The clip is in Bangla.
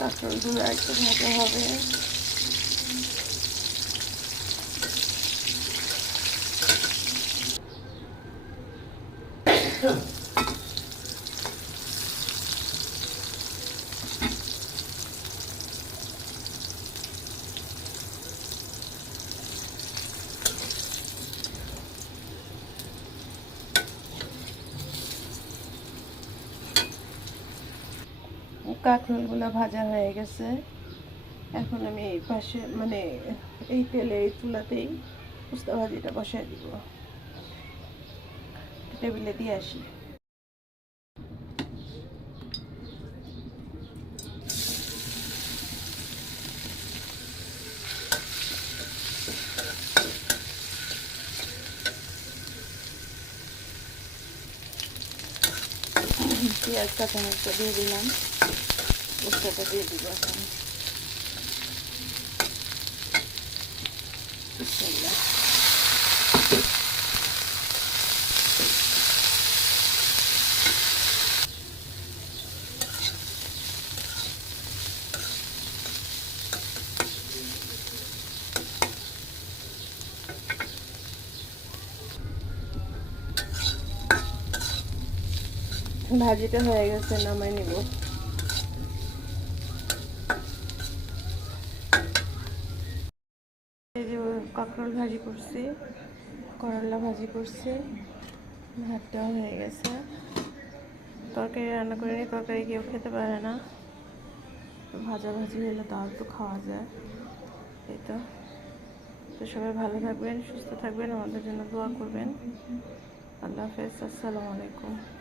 কাঁকরোলগুলো একটু ভাজা হবে কাঁকরোলগুলো ভাজা হয়ে গেছে। এখন আমি এই পাশে মানে এই তেলে এই চুলাতেই উস্তা ভাজিটা বসাই দিব। টেবিলে দিয়ে আসি। পেঁয়াজ কাঁচামরিচটা দিয়ে দিলাম। উস্তাটা দিয়ে দিব এখন। ভাজিটা হয়ে গেছে নামাই নিব এই যে কাঁকরোল ভাজি করছি, করলা ভাজি করছি, ভাতটাও হয়ে গেছে। তরকারি রান্না করে নিই তরকারি কেউ খেতে পারে না। ভাজা ভাজি হলে তাও একটু খাওয়া যায়। এই তো। তো সবাই ভালো থাকবেন, সুস্থ থাকবেন, আমাদের জন্য দোয়া করবেন। আল্লাহ হাফেজ, আসসালামু আলাইকুম।